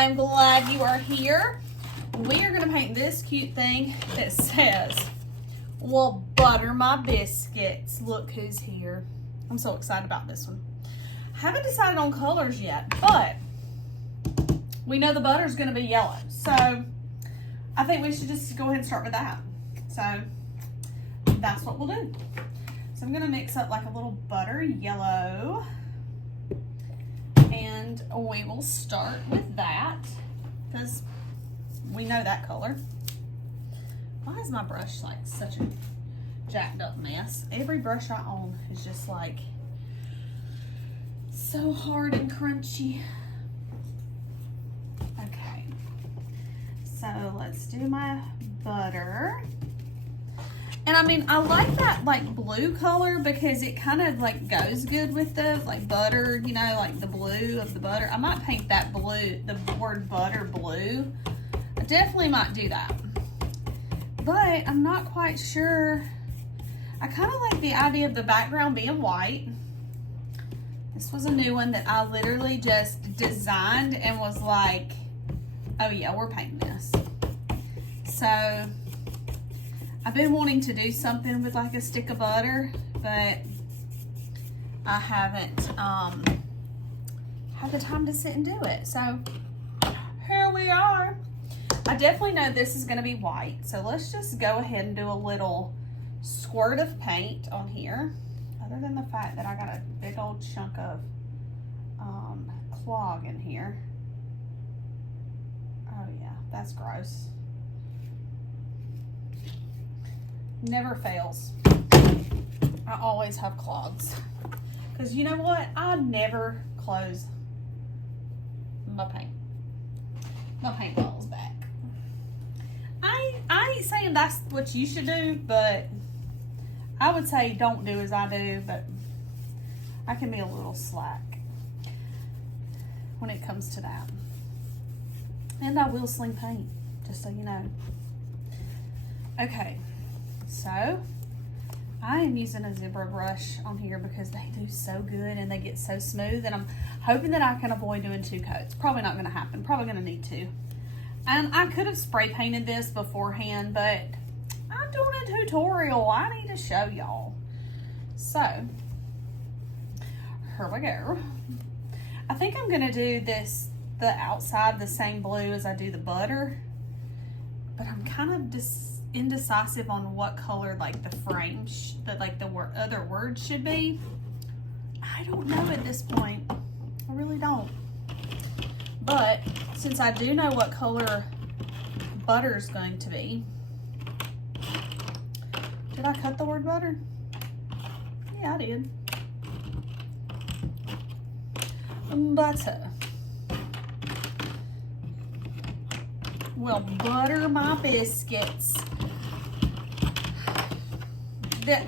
I'm glad you are here. We are going to paint this cute thing that says, well, butter my biscuits. Look who's here. I'm so excited about this one. Haven't decided on colors yet, but we know the butter is going to be yellow. So I think we should just go ahead and start with that. So that's what we'll do. So I'm going to mix up like a little butter yellow. And we will start with that because we know that color. Why is my brush like such a jacked up mess? Every brush I own is just like so hard and crunchy. Okay, so let's do my butter. And I mean, I like that like blue color because it kind of like goes good with the like butter, you know, like the blue of the butter. I might paint that blue, the word butter blue. I definitely might do that. But I'm not quite sure. I kind of like the idea of the background being white. This was a new one that I literally just designed and was like, oh yeah, we're painting this. So I've been wanting to do something with like a stick of butter, but I haven't had the time to sit and do it. So here we are. I definitely know this is going to be white. So let's just go ahead and do a little squirt of paint on here. Other than the fact that I got a big old chunk of clog in here. Oh yeah, that's gross. Never fails. I always have clogs. Because you know what? I never close my paint. My paintball's back. I ain't saying that's what you should do, but I would say don't do as I do, but I can be a little slack when it comes to that. And I will sling paint, just so you know. Okay. So, I am using a zebra brush on here because they do so good and they get so smooth, and I'm hoping that I can avoid doing 2 coats. Probably not going to happen. Probably going to need 2. And I could have spray painted this beforehand, but I'm doing a tutorial. I need to show y'all. So, here we go. I think I'm going to do the outside the same blue as I do the butter, but I'm kind of indecisive on what color like the frame other words should be. I don't know at this point. I really don't. But since I do know what color butter is going to be, did I cut the word butter? Yeah, I did. Butter. Well, butter my biscuits.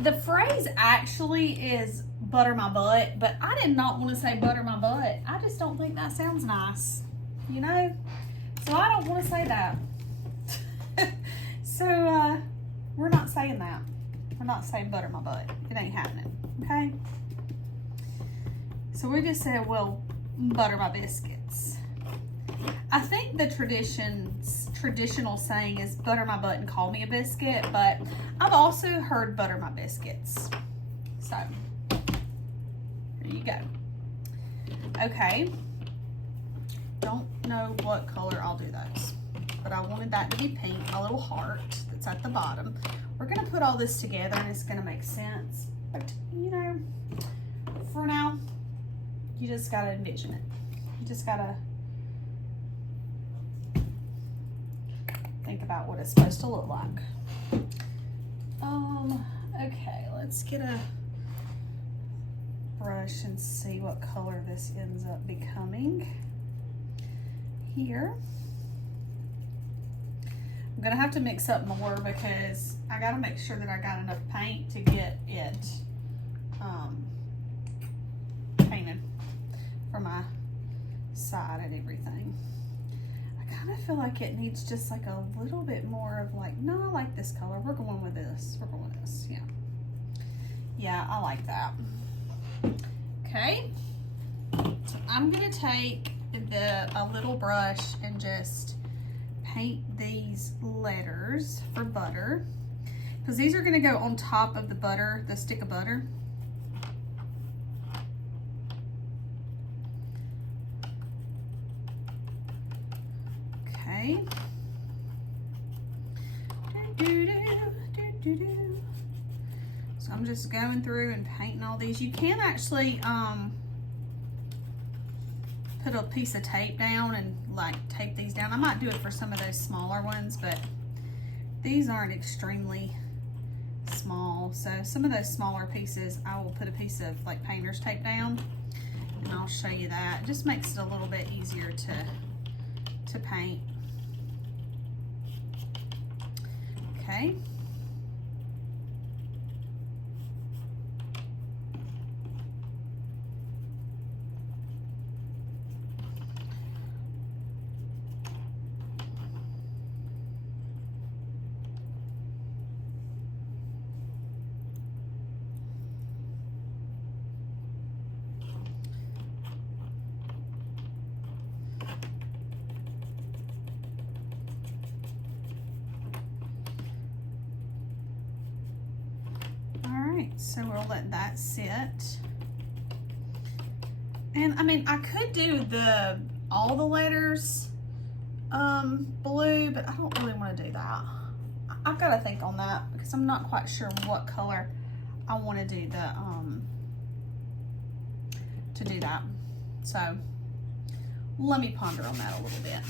The phrase actually is butter my butt, but I did not want to say butter my butt. I just don't think that sounds nice, you know? So I don't want to say that. So we're not saying that. We're not saying butter my butt. It ain't happening, okay? So we just said, well, butter my biscuits. I think the traditional saying is butter my butt and call me a biscuit, but I've also heard butter my biscuits. So, here you go. Okay. Don't know what color I'll do those, but I wanted that to be pink, my little heart that's at the bottom. We're going to put all this together and it's going to make sense. But, you know, for now, you just got to envision it. You just got to think about what it's supposed to look like. Okay, let's get a brush and see what color this ends up becoming here. I'm gonna have to mix up more because I gotta make sure that I got enough paint to get it painted for my side and everything. I kind of feel like it needs just like a little bit more of like, no, I like this color. We're going with this. We're going with this. Yeah. Yeah, I like that. Okay. So I'm going to take a little brush and just paint these letters for butter, because these are going to go on top of the butter, the stick of butter. Okay. So I'm just going through and painting all these. You can actually put a piece of tape down and like tape these down. I might do it for some of those smaller ones, but these aren't extremely small. So some of those smaller pieces, I will put a piece of like painter's tape down, and I'll show you that. It just makes it a little bit easier to paint. Okay. So we'll let that sit. And I mean, I could do all the letters blue, but I don't really want to do that. I've got to think on that because I'm not quite sure what color I want to do do that. So let me ponder on that a little bit.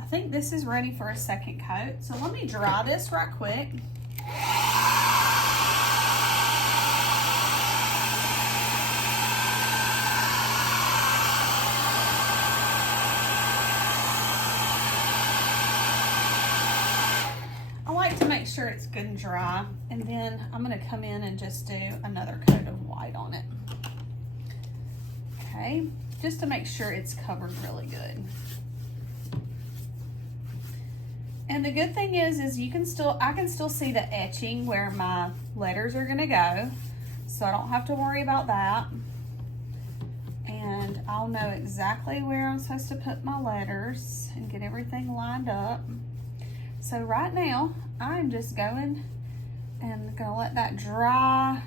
I think this is ready for a second coat. So let me dry this right quick. Sure it's good and dry, and then I'm going to come in and just do another coat of white on it. Okay, just to make sure it's covered really good. And the good thing is I can still see the etching where my letters are going to go, so I don't have to worry about that. And I'll know exactly where I'm supposed to put my letters and get everything lined up. So right now, I'm just going and gonna let that dry.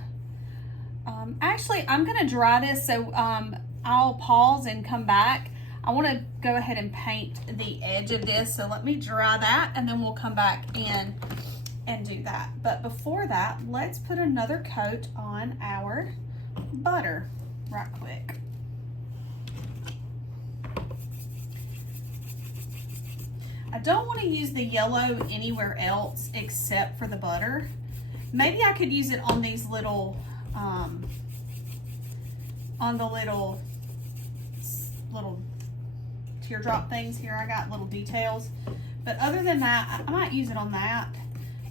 Actually, I'm gonna dry this, so I'll pause and come back. I wanna go ahead and paint the edge of this, so let me dry that and then we'll come back in and do that. But before that, let's put another coat on our butter right quick. I don't want to use the yellow anywhere else except for the butter. Maybe I could use it on these little, on the little teardrop things here. I got little details. But other than that, I might use it on that.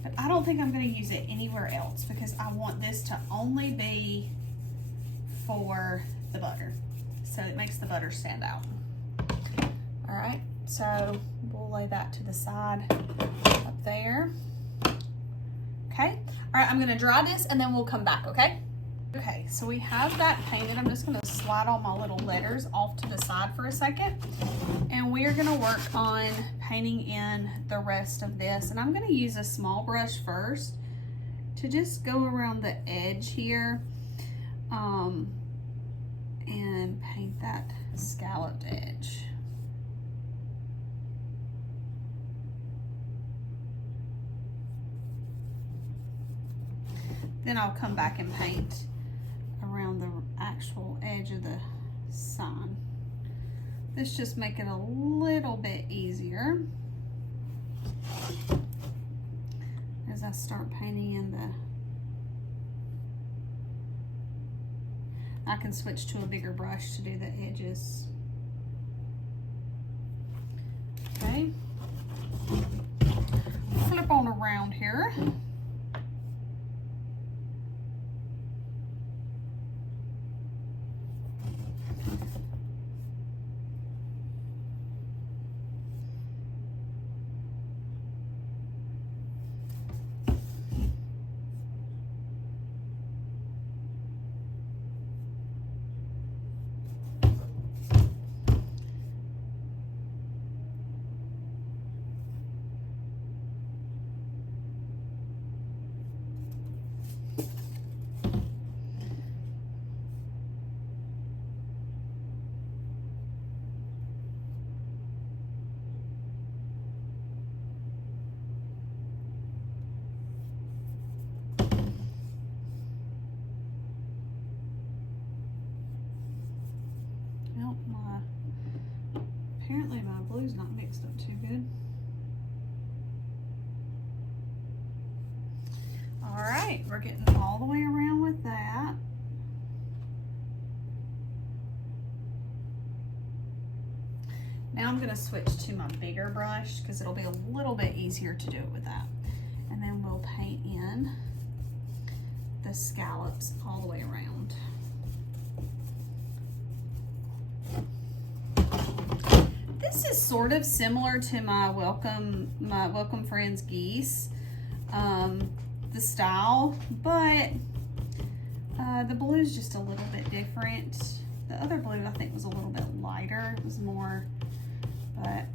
But I don't think I'm going to use it anywhere else because I want this to only be for the butter. So it makes the butter stand out. All right. So we'll lay that to the side up there. Okay. All right, I'm gonna dry this and then we'll come back, okay? Okay, so we have that painted. I'm just gonna slide all my little letters off to the side for a second. And we are gonna work on painting in the rest of this. And I'm gonna use a small brush first to just go around the edge here and paint that scalloped edge. Then I'll come back and paint around the actual edge of the sign. This just make it a little bit easier as I start painting in the, I can switch to a bigger brush to do the edges. Okay, flip on around here. getting all the way around with that. Now I'm going to switch to my bigger brush because it'll be a little bit easier to do it with that. And then we'll paint in the scallops all the way around. This is sort of similar to my Welcome Friends geese, the style, but the blue is just a little bit different. The other blue I think was a little bit lighter. It was more, but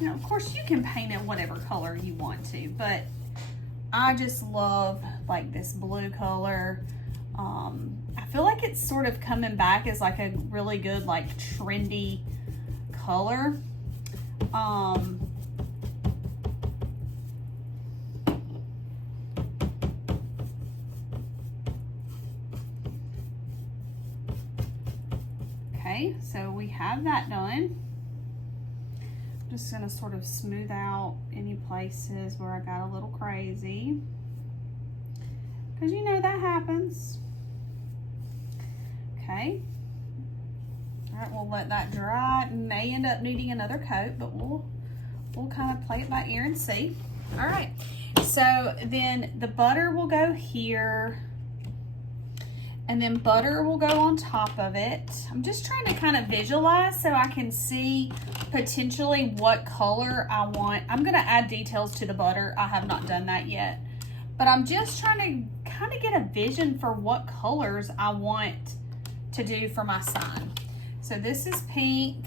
you know, of course you can paint it whatever color you want to, but I just love like this blue color. I feel like it's sort of coming back as like a really good, like trendy color. Okay, so we have that done. I'm just gonna sort of smooth out any places where I got a little crazy, because you know that happens. Okay. All right, we'll let that dry. It may end up needing another coat, but we'll kind of play it by ear and see. All right, so then the butter will go here, and then butter will go on top of it. I'm just trying to kind of visualize so I can see potentially what color I want. I'm gonna add details to the butter. I have not done that yet, but I'm just trying to kind of get a vision for what colors I want to do for my sign. So this is pink.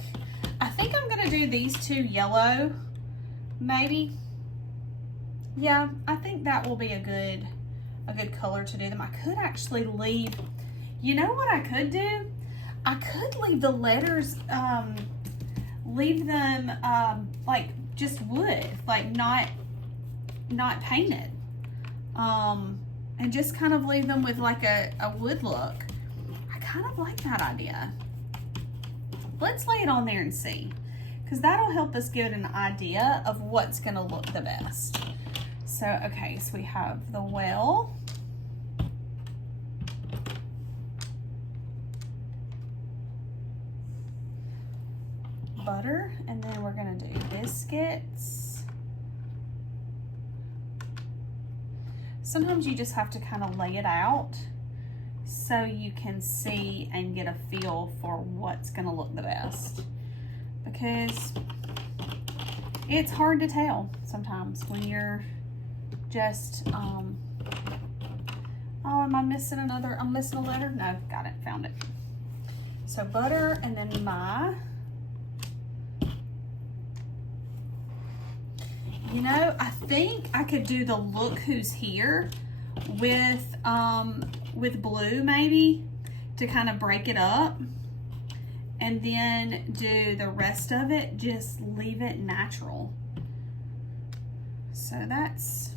I think I'm gonna do these two yellow, maybe. Yeah, I think that will be a good color to do them. I could actually leave, you know what I could do? I could leave the letters, leave them like just wood, like not painted. And just kind of leave them with like a wood look. I kind of like that idea. Let's lay it on there and see, because that'll help us get an idea of what's gonna look the best. So, okay, so we have the well. Butter, and then we're gonna do biscuits. Sometimes you just have to kind of lay it out so you can see and get a feel for what's gonna look the best, because it's hard to tell sometimes when you're just oh, am I missing another? I'm missing a letter? No, got it, found it. So butter, and then you know, I think I could do the look who's here with blue maybe, to kind of break it up, and then do the rest of it, just leave it natural. So that's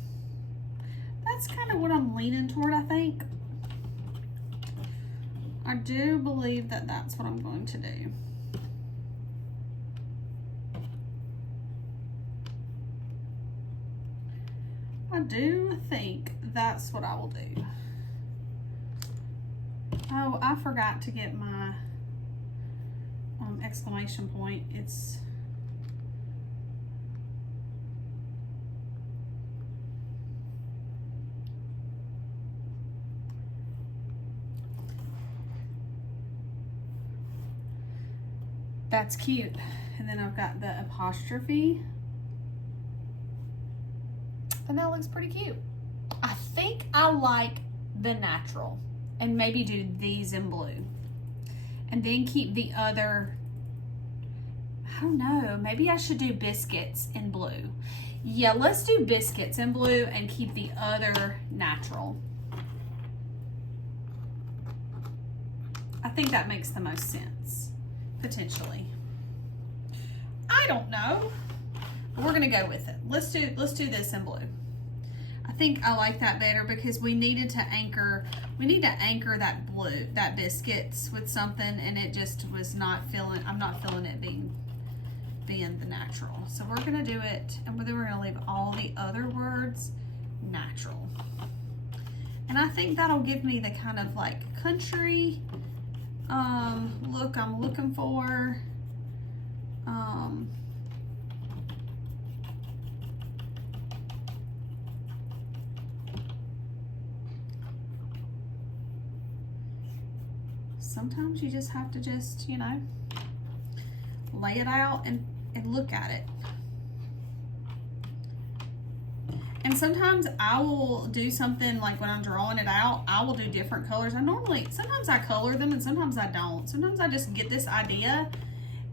kind of what I'm leaning toward, I think. I do believe that that's what I'm going to do. I do think that's what I will do. Oh, I forgot to get my exclamation point. It's that's cute. And then I've got the apostrophe. And that looks pretty cute. I think I like the natural, and maybe do these in blue, and then keep the other, I don't know, maybe I should do biscuits in blue. Yeah, let's do biscuits in blue and keep the other natural. I think that makes the most sense, potentially. I don't know. We're gonna go with it. Let's do this in blue. I think I like that better, because we need to anchor that blue, that biscuits, with something, and it just was not feeling, I'm not feeling it being the natural. So we're gonna do it, and then we're gonna leave all the other words natural. And I think that'll give me the kind of like country look I'm looking for. Sometimes you just have to just, you know, lay it out and look at it. And sometimes I will do something like when I'm drawing it out, I will do different colors. Sometimes I color them and sometimes I don't. Sometimes I just get this idea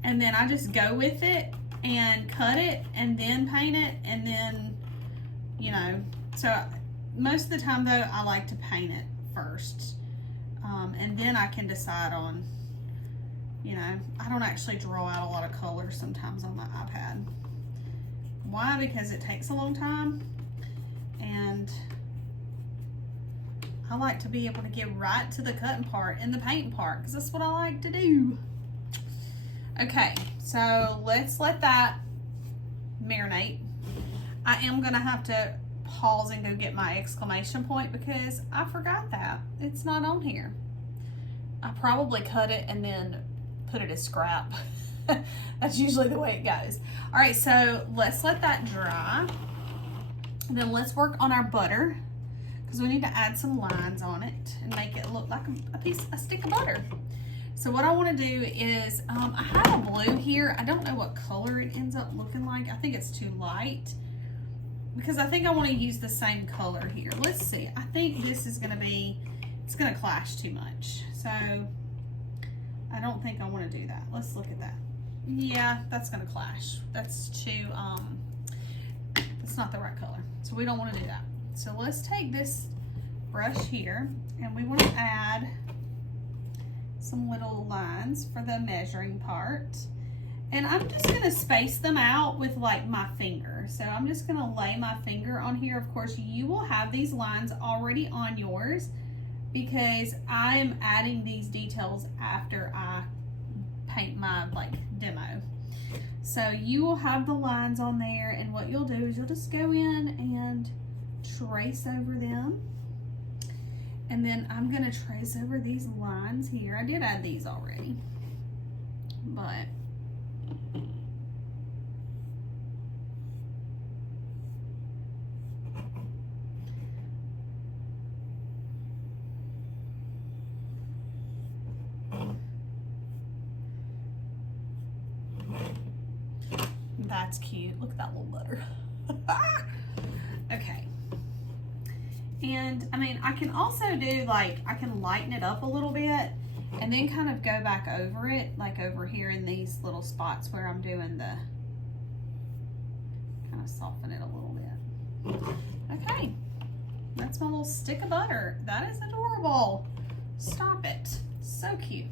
and then I just go with it and cut it and then paint it and then, you know. So most of the time though, I like to paint it first. And then I can decide on, you know, I don't actually draw out a lot of colors sometimes on my iPad. Why? Because it takes a long time. And I like to be able to get right to the cutting part and the painting part because that's what I like to do. Okay, so let's let that marinate. I am gonna have to pause and go get my exclamation point because I forgot that. It's not on here. I probably cut it and then put it as scrap. That's usually the way it goes. All right, so let's let that dry. And then let's work on our butter because we need to add some lines on it and make it look like a stick of butter. So what I want to do is, I have a blue here. I don't know what color it ends up looking like. I think it's too light because I think I want to use the same color here. Let's see. I think this is going to be, it's going to clash too much. So I don't think I want to do that. Let's look at that. Yeah, that's going to clash. That's too, it's not the right color. So we don't want to do that. So let's take this brush here and we want to add some little lines for the measuring part. And I'm just going to space them out with like my finger. So I'm just going to lay my finger on here. Of course, you will have these lines already on yours because I am adding these details after I paint my like demo. So you will have the lines on there, and what you'll do is you'll just go in and trace over them. And then I'm gonna trace over these lines here. I did add these already, but that's cute. Look at that little butter. Okay. And I mean, I can also do like, I can lighten it up a little bit and then kind of go back over it, like over here in these little spots where I'm doing the, kind of soften it a little bit. Okay. That's my little stick of butter. That is adorable. Stop it. So cute.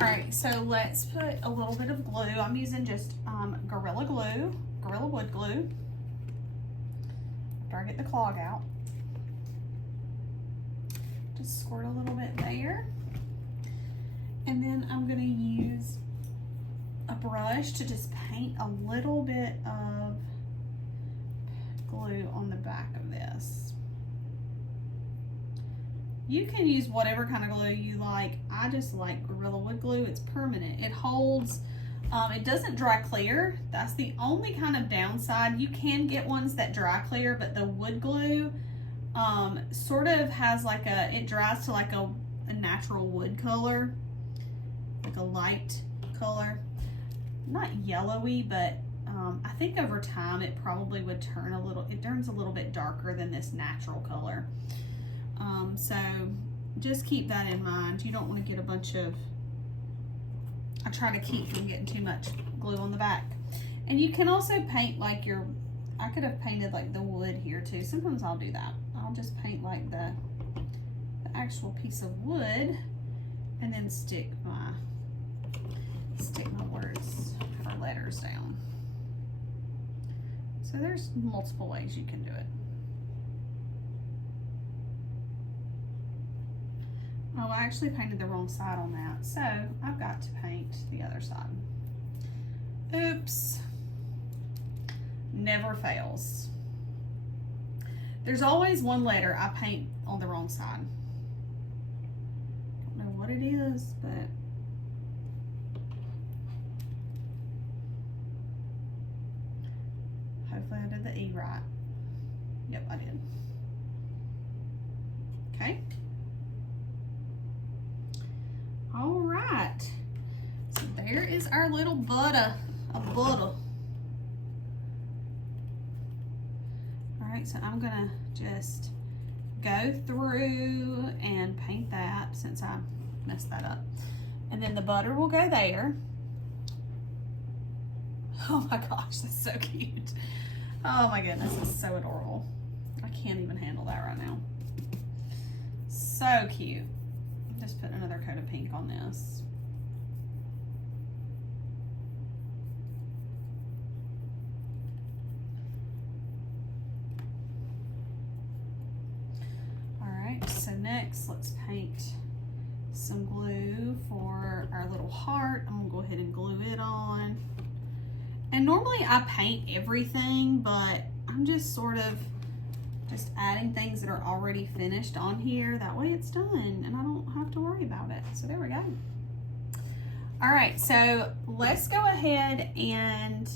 All right, so let's put a little bit of glue. I'm using just Gorilla Wood glue. After I get the clog out. Just squirt a little bit there. And then I'm gonna use a brush to just paint a little bit of glue on the back of this. You can use whatever kind of glue you like. I just like Gorilla Wood glue. It's permanent. It holds, it doesn't dry clear. That's the only kind of downside. You can get ones that dry clear, but the wood glue sort of has like a, it dries to like a natural wood color, like a light color. Not yellowy, but I think over time it probably would turn a little, it turns a little bit darker than this natural color. So just keep that in mind. You don't want to get a bunch of, I try to keep from getting too much glue on the back. And you can also paint like your, I could have painted like the wood here too. Sometimes I'll do that. I'll just paint like the actual piece of wood and then stick my words or letters down. So there's multiple ways you can do it. Oh, I actually painted the wrong side on that, so I've got to paint the other side. Oops. Never fails. There's always one letter I paint on the wrong side. Don't know what it is, but hopefully I did the E right. Yep, I did. Okay. All right. So there is our little butter. A butter. All right, so I'm gonna just go through and paint that since I messed that up. And then the butter will go there. Oh my gosh, that's so cute. Oh my goodness, it's so adorable. I can't even handle that right now. So cute. Just put another coat of pink on this. All right, so next let's paint some glue for our little heart. I'm gonna go ahead and glue it on. And normally I paint everything, but I'm just sort of just adding things that are already finished on here. That way it's done and I don't have to worry about it. So there we go. All right, so let's go ahead and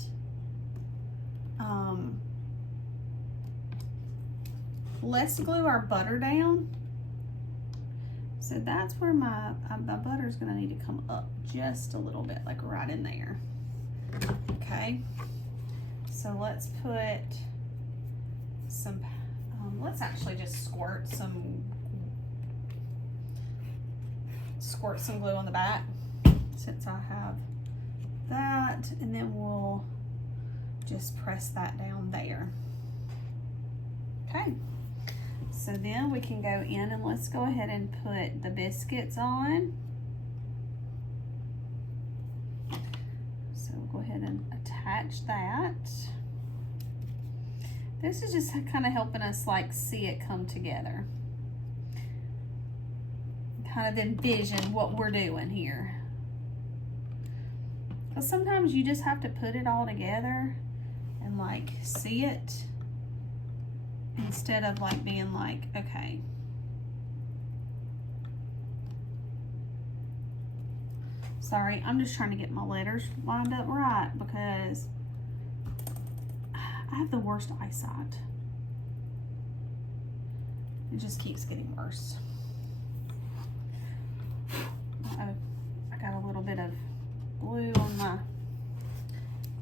let's glue our butter down. So that's where my butter is gonna need to come up just a little bit, like right in there. Okay, so let's put some, let's actually just squirt some glue on the back since I have that, and then we'll just press that down there. Okay, so then we can go in and let's go ahead and put the biscuits on. So we'll go ahead and attach that. This is just kind of helping us like see it come together. Kind of envision what we're doing here. Because sometimes you just have to put it all together and like see it instead of like being like, okay. Sorry, I'm just trying to get my letters lined up right because I have the worst eyesight. It just keeps getting worse. Uh-oh, I got a little bit of glue on my,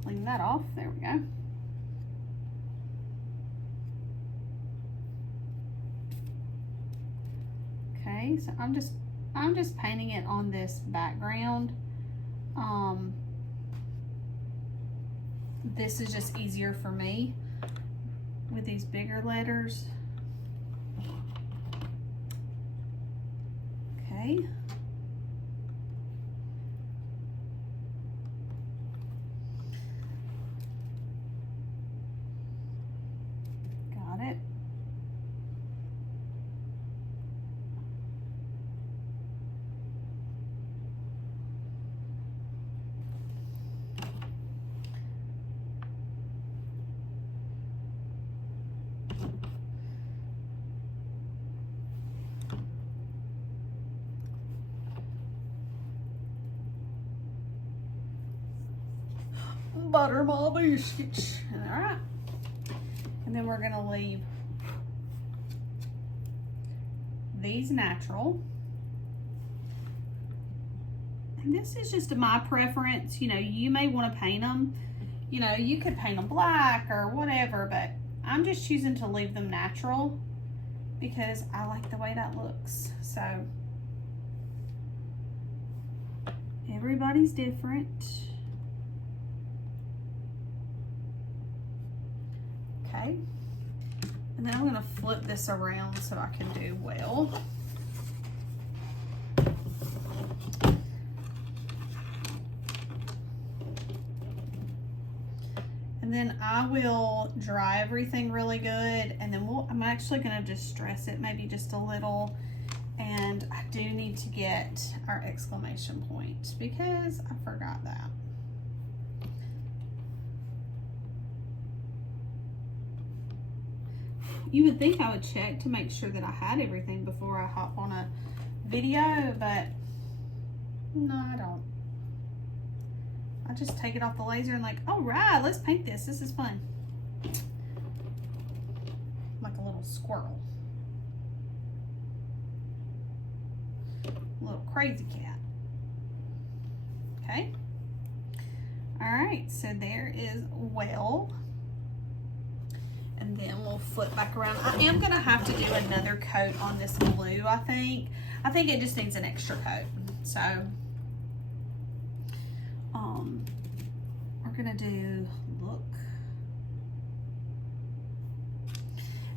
clean that off, there we go. Okay, so I'm just painting it on this background. This is just easier for me with these bigger letters. Okay. Got it. Butter my biscuits. All right. And then we're gonna leave these natural. And this is just my preference. You know, you may want to paint them. You know, you could paint them black or whatever, but I'm just choosing to leave them natural because I like the way that looks. So everybody's different. Okay, and then I'm going to flip this around so I can do well. And then I will dry everything really good, and then I'm actually going to just stress it maybe just a little. And I do need to get our exclamation point because I forgot that. You would think I would check to make sure that I had everything before I hop on a video, but no, I don't. I just take it off the laser and like, all right, let's paint this. This is fun. Like a little squirrel. A little crazy cat. Okay. All right, so there is well. And then we'll flip back around. I am gonna have to do another coat on this blue, I think. I think it just needs an extra coat. So, we're gonna do, look.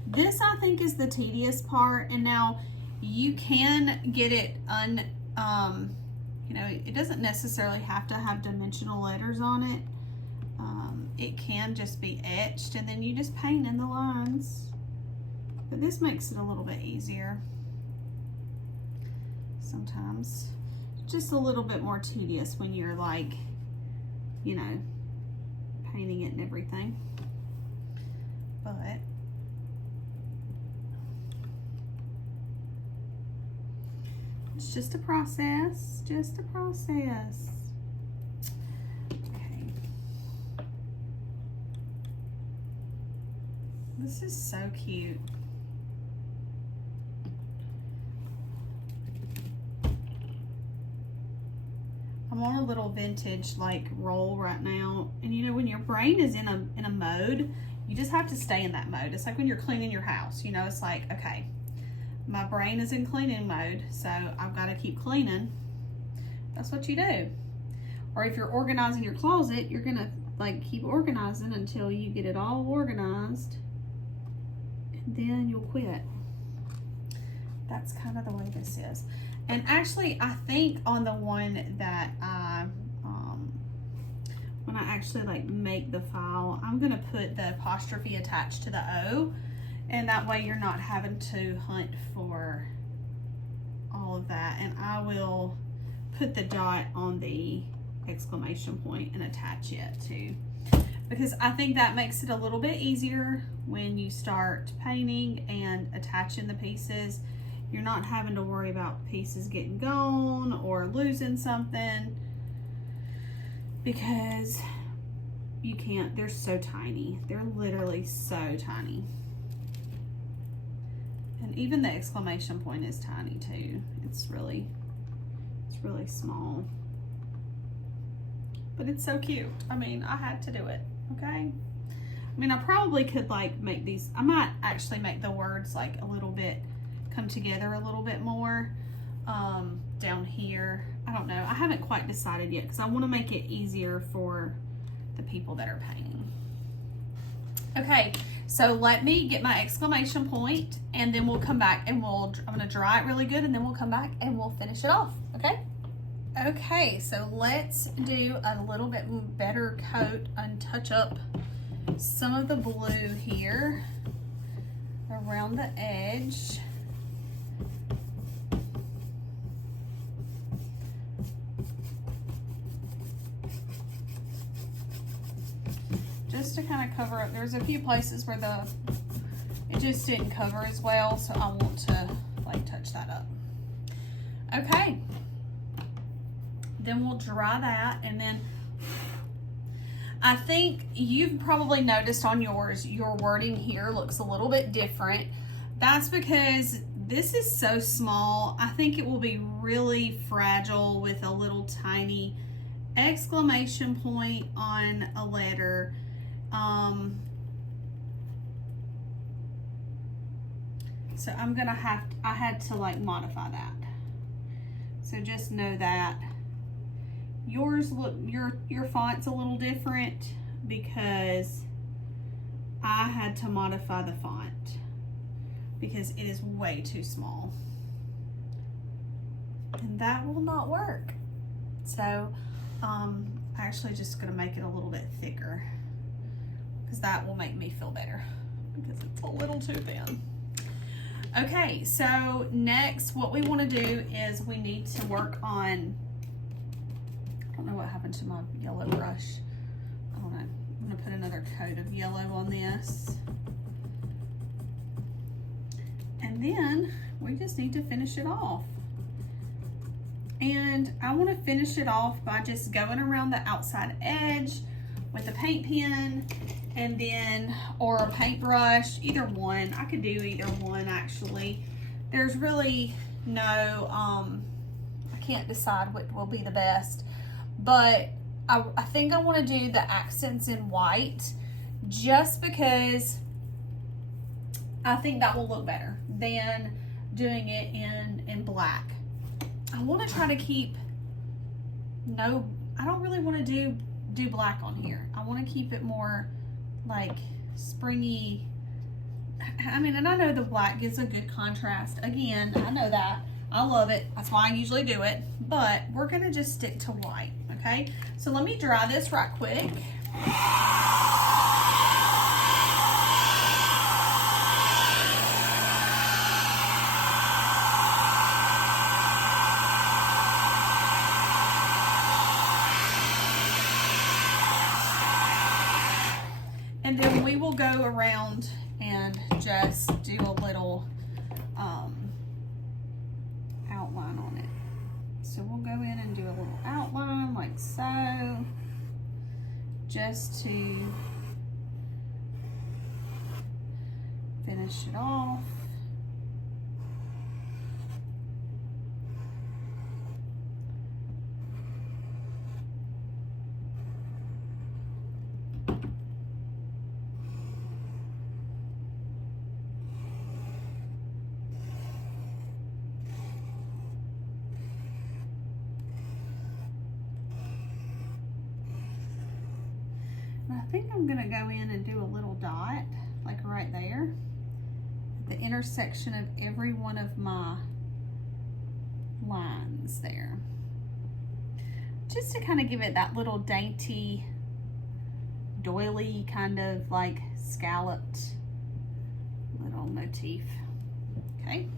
This I think is the tedious part, and now you can get it you know, it doesn't necessarily have to have dimensional letters on it. It can just be etched, and then you just paint in the lines. But this makes it a little bit easier. Sometimes just a little bit more tedious when you're like, you know, painting it and everything. But it's just a process, just a process. Okay. This is so cute. I'm on a little vintage like roll right now, and you know, when your brain is in a mode, you just have to stay in that mode. It's like when you're cleaning your house, you know, it's like, okay, my brain is in cleaning mode, so I've got to keep cleaning. That's what you do. Or if you're organizing your closet, you're gonna like keep organizing until you get it all organized, and then you'll quit. That's kind of the way this is. And actually, I think on the one that when I actually like make the file, I'm gonna put the apostrophe attached to the O, and that way you're not having to hunt for all of that. And I will put the dot on the exclamation point and attach it too, because I think that makes it a little bit easier when you start painting and attaching the pieces. You're not having to worry about pieces getting gone or losing something, because you can't. They're so tiny. They're literally so tiny. And even the exclamation point is tiny too. It's really small. But it's so cute. I mean, I had to do it, okay? I mean, I probably could like make these, I might actually make the words like a little bit come together a little bit more down here. I don't know. I haven't quite decided yet, because I want to make it easier for the people that are painting. Okay, so let me get my exclamation point, and then we'll come back and I'm going to dry it really good, and then we'll come back and we'll finish it off, okay? Okay, so let's do a little bit better coat and touch up some of the blue here around the edge. Just to kind of cover up. There's a few places where it just didn't cover as well, so I want to like touch that up. Okay, then we'll dry that, and then I think you've probably noticed on yours, your wording here looks a little bit different. That's because this is so small. I think it will be really fragile with a little tiny exclamation point on a letter. So I'm gonna I had to like modify that. So just know that yours your font's a little different, because I had to modify the font because it is way too small, and that will not work. So I'm actually just gonna make it a little bit thicker, because that will make me feel better, because it's a little too thin. Okay, so next what we want to do is we need to work on, I don't know what happened to my yellow brush. I don't know. I'm going to put another coat of yellow on this. And then we just need to finish it off. And I want to finish it off by just going around the outside edge with a paint pen and then, or a paintbrush, either one. I could do either one actually. There's really no, I can't decide what will be the best, but I think I want to do the accents in white just because I think that will look better than doing it in black. I want to try to keep I don't really want to do black on here. I want to keep it more like springy. I mean, and I know the black gives a good contrast. Again, I know that. I love it. That's why I usually do it. But we're going to just stick to white, okay? So let me dry this right quick. And then we will go around and just do a little outline on it. So we'll go in and do a little outline like so, just to finish it off. I think I'm gonna go in and do a little dot, like right there, at the intersection of every one of my lines there. Just to kind of give it that little dainty, doily kind of like scalloped little motif. Okay.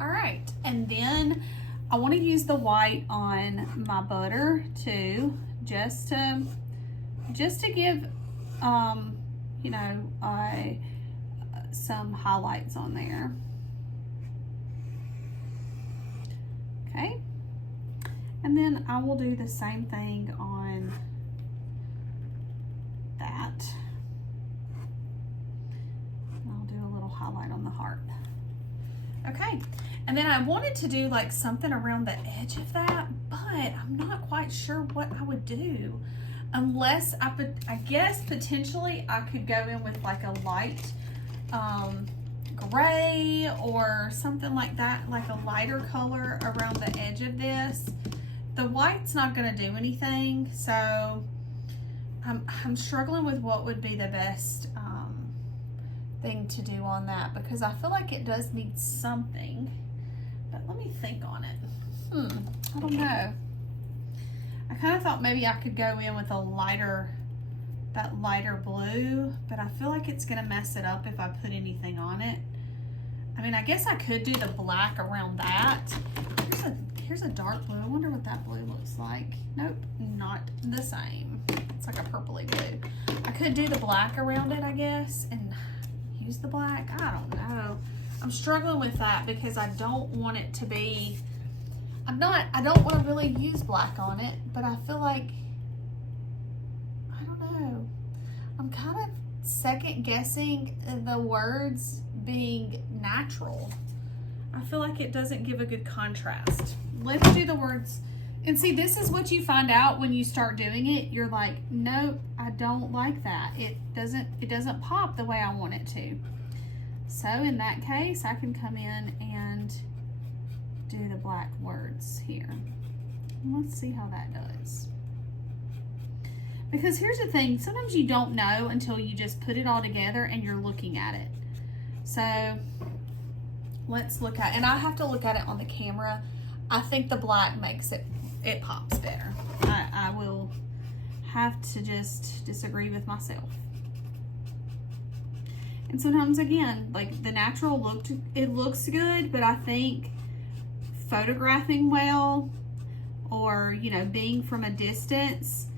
All right, and then I want to use the white on my butter too, just to give, you know, some highlights on there. Okay. And then I will do the same thing on that. I'll do a little highlight on the heart. Okay. And then I wanted to do like something around the edge of that, but I'm not quite sure what I would do. Unless I guess potentially I could go in with like a light gray or something like that, like a lighter color around the edge of this. The white's not going to do anything, so I'm struggling with what would be the best thing to do on that, because I feel like it does need something, but let me think on it. I don't know. I kind of thought maybe I could go in with a lighter, that lighter blue, but I feel like it's going to mess it up if I put anything on it. I mean, I guess I could do the black around that. Here's a dark blue. I wonder what that blue looks like. Nope, not the same. It's like a purpley blue. I could do the black around it, I guess, and use the black. I don't know. I'm struggling with that because I don't want it to be, I don't want to really use black on it, but I feel like, I don't know. I'm kind of second guessing the words being natural. I feel like it doesn't give a good contrast. Let's do the words. And see, this is what you find out when you start doing it. You're like, nope, I don't like that. It doesn't pop the way I want it to. So in that case, I can come in and do the black words here. Let's see how that does. Because here's the thing, sometimes you don't know until you just put it all together and you're looking at it. So let's look at, and I have to look at it on the camera. I think the black makes it pops better. I will have to just disagree with myself. And sometimes, again, like the natural look, it looks good, but I think photographing well, or, you know, being from a distance,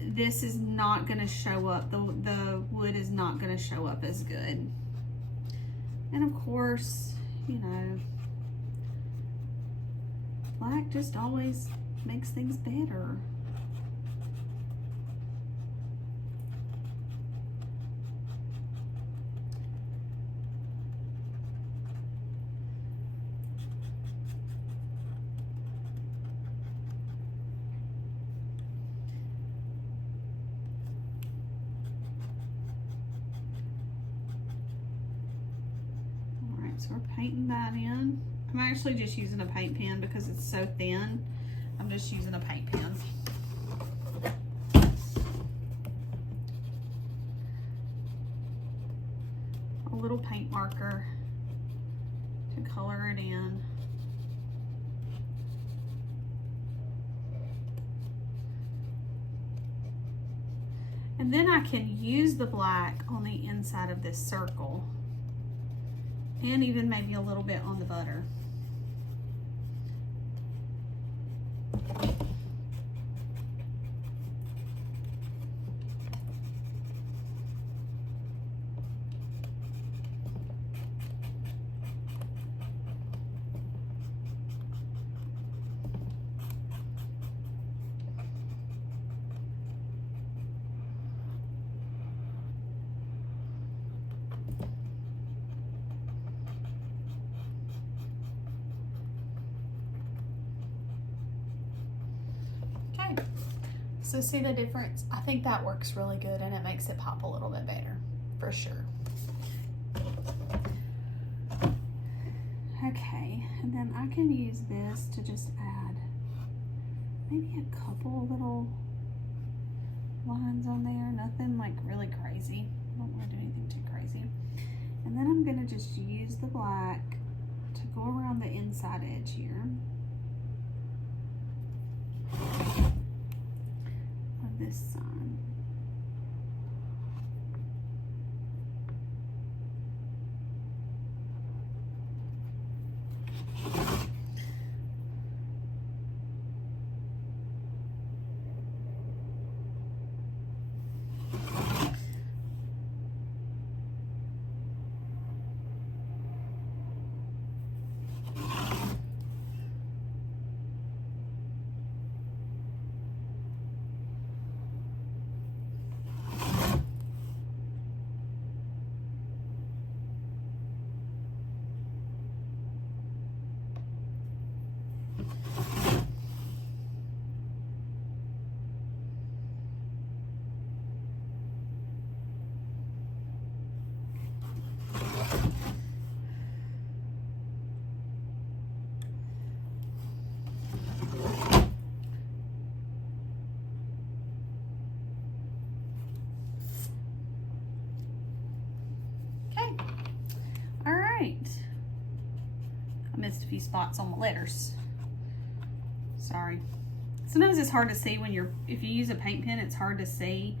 this is not going to show up. The wood is not going to show up as good. And of course, you know, black just always makes things better. So we're painting that in. I'm actually just using a paint pen because it's so thin. I'm just using a paint pen. A little paint marker to color it in. And then I can use the black on the inside of this circle. And even maybe a little bit on the butter. So see the difference? I think that works really good and it makes it pop a little bit better, for sure. Okay, and then I can use this to just add maybe a couple little lines on there, nothing like really crazy. I don't want to do anything too crazy. And then I'm gonna just use the black to go around the inside edge here. This side. I missed a few spots on the letters. Sorry. Sometimes it's hard to see when if you use a paint pen, it's hard to see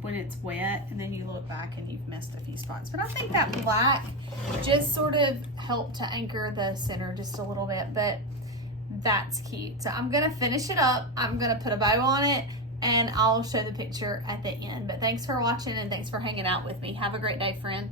when it's wet, and then you look back and you've missed a few spots. But I think that black just sort of helped to anchor the center just a little bit, but that's cute. So I'm gonna finish it up. I'm gonna put a bow on it, and I'll show the picture at the end. But thanks for watching, and thanks for hanging out with me. Have a great day, friend.